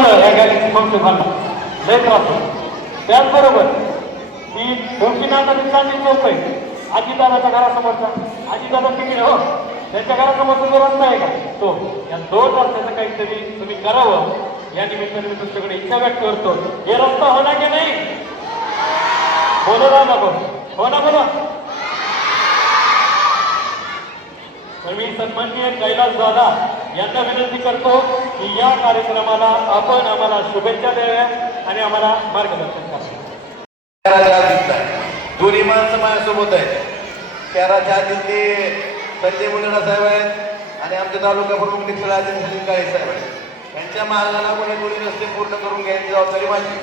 आवडलं या गाडीची कौतुकांना लय त्रास त्याचबरोबर ती गोपीनाथ चांगली चौक आहे. आजीदादाच्या घरासमोरचा. आजीदादा तिकीट हो? त्यांच्या घरासमोरचा जो रस्ता आहे का? तो. या दोन रस्त्याचं काहीतरी तुम्ही करावं. या निमित्ताने मी तुमच्याकडे इच्छा व्यक्त करतो. हे रस्ता होणार की नाही? बोलो ना नको. हो ना बोला. तर मी सन्माननीय कैलास दादा यांना विनंती करतो. की या कार्यक्रमाला आपण आम्हाला शुभेच्छा द्याव्या आणि आम्हाला मार्गदर्शन करावं दोन्ही माणसं माझ्यासोबत आहेत. शहराच्या आधीतले संजय मुलाना साहेब आहेत आणि आमच्या तालुका प्रमुख निखिल सुनील काळे साहेब आहेत. यांच्या मार्गाला कोणी दोन्ही रस्ते पूर्ण करून घ्यायची जबाबदारी माझी.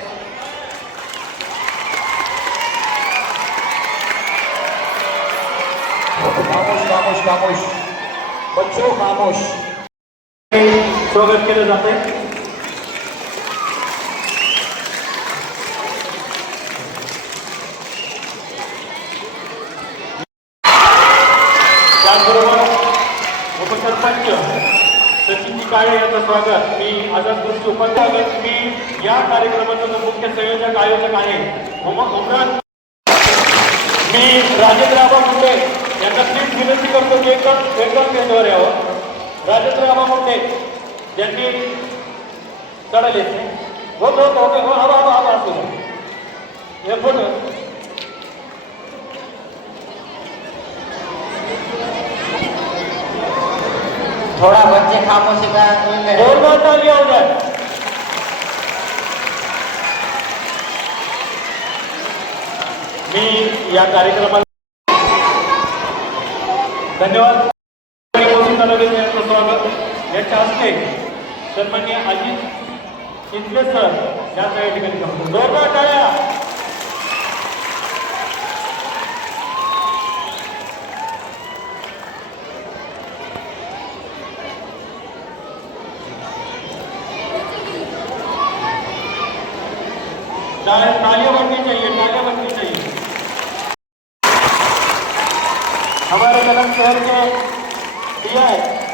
खामोश खामोश खामोश. बच्चो खामोश. स्वागत केलं जाते त्याचबरोबर उपसरपंच सचिनजी काळे यांचं स्वागत. मी आझाद गुरुजी उपाध्यक्ष मी या कार्यक्रमाचा जो मुख्य संयोजक आयोजक आहे. उमरान मी राजेंद्र आबा मुंडे यांना प्लीज विनंती करतो की एकदम एकदम केंद्रावर यावं. राजेंद्र आबा मुंडे यांनी चढले. हो हो हो हो आबा आबा आबा असू द्या. हे फोटो. थोड़ा बच्चे खामोशी का मिल रहे बोल बात आली हो जाए मी या कार्यक्रमाला धन्यवाद. स्वागत यांच्या हस्ते सन्मान्य अजित चिंचले सर यांचा या ठिकाणी करतो जोरदार टाळ्या. चाहिए तालियाँ बननी चाहिए. हमारे कलम शहर के पीआई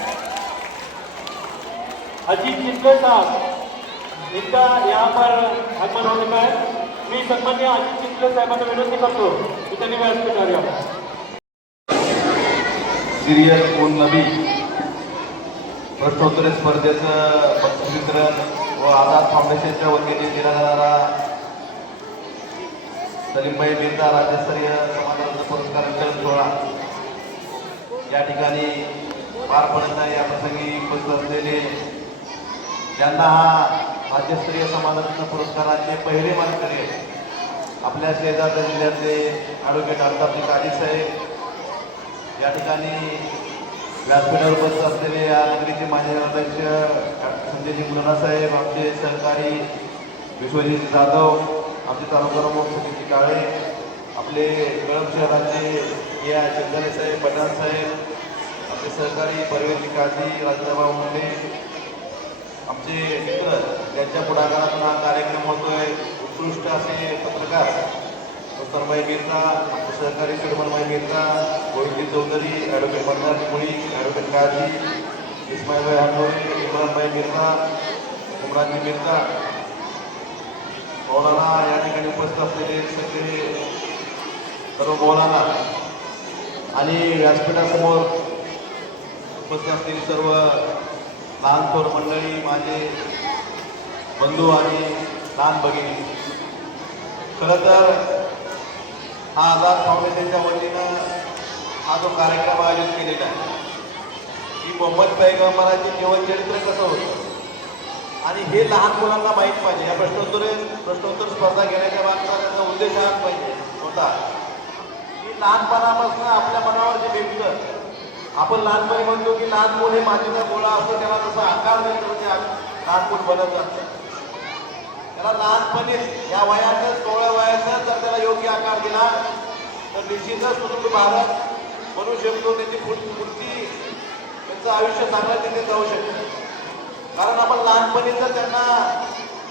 अजीत चिंतले साहब इनका यहाँ पर आगमन होने पर मी सन्मान्य अजित चिंतले साहेबांना विनंती करतो की त्यांनी व्यासपीठ यावं सिरियल कोण नबी प्रश्नोत्तर स्पर्धेचं बक्षीस वितरण व आझाद फाउंडेशनच्या वतीने दिला जाणारा सलीमबाई बिर्दा राज्यस्तरीय समाधान पुरस्कार वितरण सोहळा. या ठिकाणी पार पडत आहे या प्रसंगी उपस्थित असलेले ज्यांना हा राज्यस्तरीय समाजरत्न पुरस्काराचे पहिले मानकरी आहेत. आपल्या शेजारच्या जिल्ह्यातले ॲडव्होकेट अल्ताफजी काजी साहेब या ठिकाणी व्यासपीठावर उपस्थित असलेले या नगरीचे माजी अध्यक्ष संजयजी मुलाना साहेब आमचे सहकारी विश्वजित जाधव आमचे तालुका प्रमुख काळे आपले कळंब शहराचे या शेजारी साहेब पठाण साहेब आपले सहकारी परवेजी काळजी राजदाबा मुंडे आमचे मित्र त्यांच्या पुढाकारातून हा कार्यक्रम होतोय उत्कृष्ट असे पत्रकार. सरबाई मेहता आमचे सहकारी सुरमनमाई मेहता गोविंद चौधरी ॲडव्होकेट मंदार मुळी ॲडव्होकेट काळजी इस्माईलभाई हानोरी इम्रानभाई मेहता उमरानजी मेहता मौलाना या ठिकाणी उपस्थित असलेले सगळे सर्व मौलाना आणि व्यासपीठासमोर उपस्थित असलेले सर्व लहान थोर मंडळी माझे बंधू आणि लहान भगिनी. खरं तर हा आझाद फाउंडेशनच्या वतीनं हा जो कार्यक्रम आयोजित केलेला आहे की मोहम्मद पैगंबराचे जीवनचरित्र कसं होतं? आणि हे लहान मुलांना माहीत पाहिजे. या प्रश्नोत्तर प्रश्नोत्तर स्पर्धा घेण्याच्या मागचा त्याचा उद्देश हा पाहिजे होता. की लहानपणापासून आपल्या मनावर जे बिंबतं आपण लहानपणी म्हणतो की लहान मूल हे मातीचा गोळा असतो त्याला तसा आकार नाही तर लहान मूल बनत जातं त्याला लहानपणीच या वयाचं सोळा वयाचं जर त्याला योग्य आकार दिला तर निश्चितच तुम्ही भारत बनू शकतो त्याची मूर्ती त्यांचं आयुष्य चांगलं तिथे जाऊ शकतं. कारण आपण लहानपणी जर त्यांना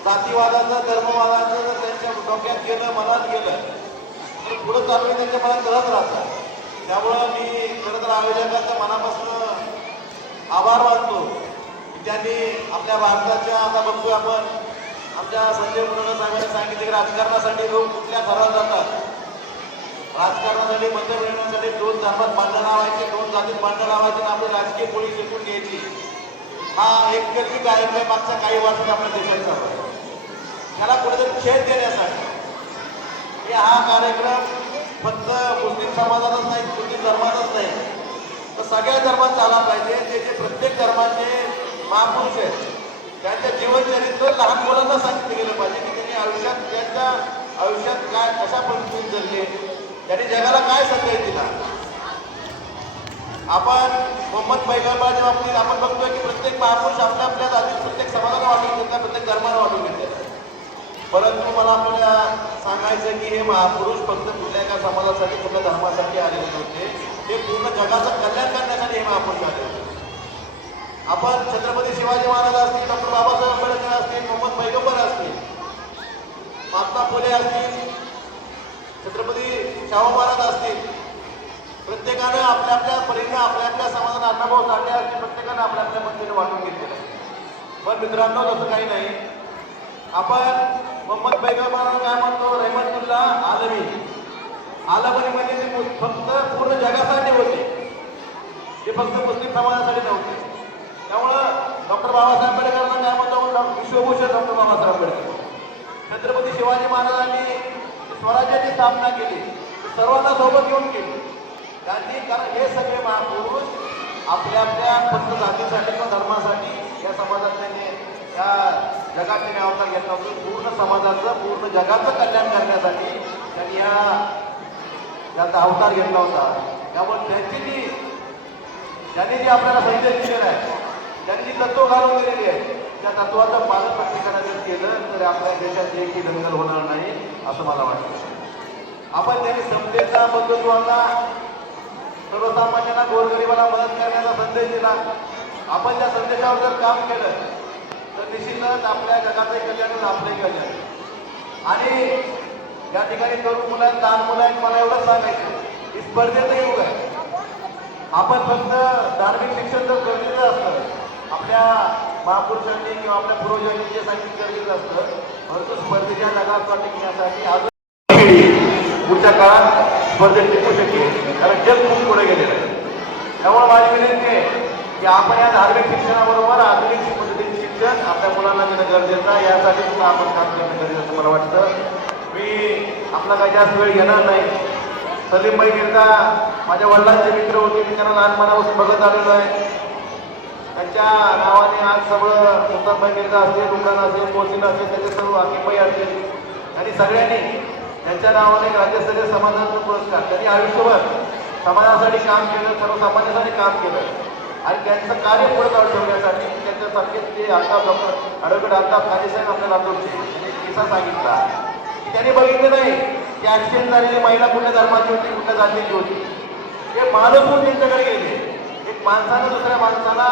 जातीवादाचं धर्मवादाचं जर त्यांच्या डोक्यात गेलं मनात गेलं तर पुढं चालू त्यांच्या मनात करत राहतात. त्यामुळं मी खरं तर आयोजकाचा मनापासून आभार मानतो. की त्यांनी आपल्या भारताच्या आता बघतोय आपण आमच्या संजय मुलांना साहेबांनी सांगितले की राजकारणासाठी लोक कुठल्या घरात जातात? राजकारणासाठी मत मिळवण्यासाठी दोन धर्मात भांडण लावायचे दोन जातीत भांडण लावायचे आणि आपली राजकीय पोळी जिंकून घ्यायची. हा एक गती कार्यक्रम मागचा काही वर्षात आपल्या देशाचा. त्याला कुठेतरी खेळ देण्यासाठी. हा कार्यक्रम फक्त मुस्लिम समाजातच नाही मुस्लिम धर्मातच नाही. तर सगळ्या धर्मात चालला पाहिजे ते जे प्रत्येक धर्माचे महापुरुष आहेत त्यांच्या जीवनचरित्र लहान मुलांना सांगितलं गेलं पाहिजे की त्यांनी आयुष्यात त्यांच्या आयुष्यात काय कशा पद्धतीने जगले त्यांनी जगाला काय संदेश दिला. आपण मोहम्मद पैगंबराच्या बाबतीत आपण बघतोय की प्रत्येक महापुरुष आपल्या आपल्या जातीत प्रत्येक समाजाला वाटून घेतला प्रत्येक धर्माला वाटून घेतला परंतु मला आपल्याला सांगायचं की हे महापुरुष फक्त कुठल्या एका समाजासाठी कुठल्या धर्मासाठी आलेले नव्हते ते पूर्ण जगाचं कल्याण करण्यासाठी हे महापुरुष आले होते. आपण छत्रपती शिवाजी महाराज असतील डॉक्टर बाबासाहेब आंबेडकर असतील मोहम्मद पैगंबर असतील महात्मा फुले असतील छत्रपती शाहू महाराज असतील प्रत्येकानं आपल्या आपल्या परीनं आपल्या आपल्या समाजात अण्णाभाऊ साठे असतील प्रत्येकानं आपल्या आपल्या पद्धतीने वाटून घेतलेलं आहे. पण मित्रांनो तसं काही नाही. आपण मोहम्मद पैगंबर काय म्हणतो? रहमतुल्ला आलमी. आलमी म्हणजे ते फक्त पूर्ण जगासाठी होते. ते फक्त मुस्लिम समाजासाठी नव्हते. त्यामुळं डॉक्टर बाबासाहेब आंबेडकरांना काय म्हणतो? डॉ- विश्वभूषण डॉक्टर बाबासाहेब आंबेडकर. छत्रपती शिवाजी महाराजांनी स्वराज्याची स्थापना केली. सर्वांना सोबत घेऊन केली गांधी कारण हे सगळे महापुरुष आपल्या आपल्या फक्त जातीसाठी किंवा धर्मासाठी या समाजात त्यांनी या जगाचे त्यांनी अवतार घेतला होता पूर्ण समाजाचं पूर्ण जगाचं कल्याण करण्यासाठी त्यांनी या त्याचा अवतार घेतला होता. त्यामुळे त्यांची जी त्यांनी जे आपल्याला संदेश दिलेला आहे त्यांनी जी तत्व घालून दिलेली आहे त्या तत्वाचं पालन प्रत्येकाने जर केलं तर आपल्या देशात एकही दंगल होणार नाही असं मला वाटतं. आपण त्यांनी समतेचा बंधुत्वाचा सर्वसामान्यांना गोरगरिबाला मदत करण्याचा संदेश दिला. आपण त्या संदेशावर जर काम केलं तर निश्चितच आपल्या जगाचं कल्याणच आपलंही कल्याण आणि या ठिकाणी तरुण मुलांना लहान मुलांना मला एवढंच सांगायचं की स्पर्धेचं युग आहे. आपण फक्त धार्मिक शिक्षण तर गरजेचं असतं. आपल्या महापुरुषांनी किंवा आपल्या पूर्वजांनी जे सांगितलं गरजेचं असतं. परंतु स्पर्धेच्या जगात टिकण्यासाठी अजून पुढच्या काळात स्पर्धेत टिकू शकेल. कारण जग खूप पुढे गेलेलं आहे. त्यामुळे माझी विनंती आहे की आपण या धार्मिक शिक्षणाबरोबर आधुनिक पद्धतीचे शिक्षण आपल्या मुलांना देणं गरजेचं आहे यासाठी सुद्धा आपण काम करणं गरजेचं असं मला वाटतं. मी आपला काही जास्त वेळ घेणार नाही. सलीमबाई गिरदा माझ्या वडिलांचे मित्र होते मी त्यांना लहानपणापासून बघत आलेलो आहे. त्यांच्या नावाने आज सगळं सुलतानबाई मिर्झा असेल डुंगण असेल मोसिन असेल त्याचे सर्व आकिबाई असेल आणि सगळ्यांनी त्यांच्या नावाने राज्यस्तरीय समाजाचा पुरस्कार त्यांनी आयुष्यभर समाजासाठी काम केलं सर्वसामान्यासाठी काम केलं. आणि त्यांचं कार्य पुढे जाऊ ठेवण्यासाठी त्यांच्यासारखे ते आता डॉक्टर ॲडव्होकेट आता खालीसाहेब आपल्याला लातूरचे एक किस्सा सांगितला. की त्यांनी बघितलं नाही की ॲक्सिडेंट झालेली महिला कुठल्या धर्माची होती कुठल्या जातीची होती. ते माणूस म्हणून त्यांच्याकडे गेले. एक माणसानं दुसऱ्या माणसाला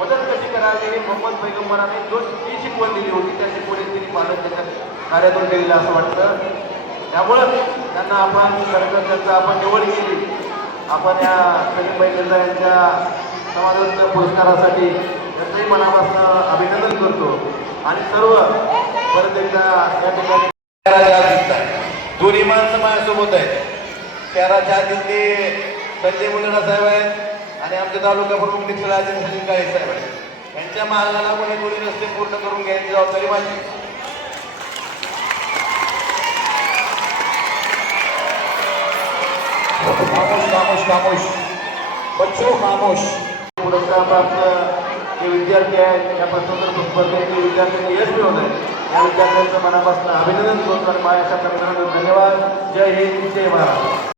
मदत कशी करावी हे मोहम्मद पैगंबराने जो जी शिकवण दिली होती. त्या शिकवणीत त्यांनी पालन त्याच्या कार्यातून केलेलं असं वाटतं. त्यामुळं त्यांना आपण खरंतर त्यांचं आपण निवड केली. आपण या सलीम भाई यांच्या समाजाच्या पुरस्कारासाठी त्यांचंही मनापासून अभिनंदन करतो. आणि सर्व परत एकदा या ठिकाणी दोन्ही माणसं माझ्यासोबत आहेत. प्यारा चहा संजय मुंडा साहेब आहेत. आणि आमचे तालुका प्रमुख निखिल राजे सलीम काळे साहेब आहेत. यांच्या मार्गाला कोणी कोणी रस्ते पूर्ण करून घ्यायची जबाबदारी माझी खामोश खामोश खामोश. बच्चो खामोश. पुरस्कार प्राप्त जे विद्यार्थी आहेत या प्रश्नोत्तर स्पर्धेचे विद्यार्थ्यांनी यश मिळवलं आहे या विद्यार्थ्यांचं मनापासून अभिनंदन करतो आणि माझ्या अशा धन्यवाद. जय हिंद जय महाराष्ट्र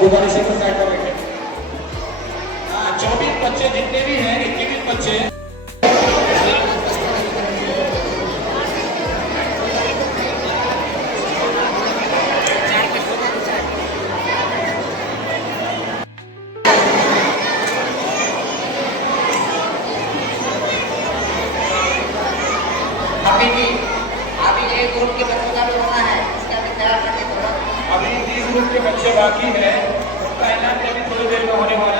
गुब्बारे को साइड रखें हाँ चौबीस बच्चे जितने भी हैं इक्कीस बच्चे। अभी भी अभी एक ग्रुप के बच्चों का भी होना है उसका भी तैयार करके थोड़ा अभी ग्रुप के बच्चे बाकी हैं। ছোটদেরকে অনেক অনেক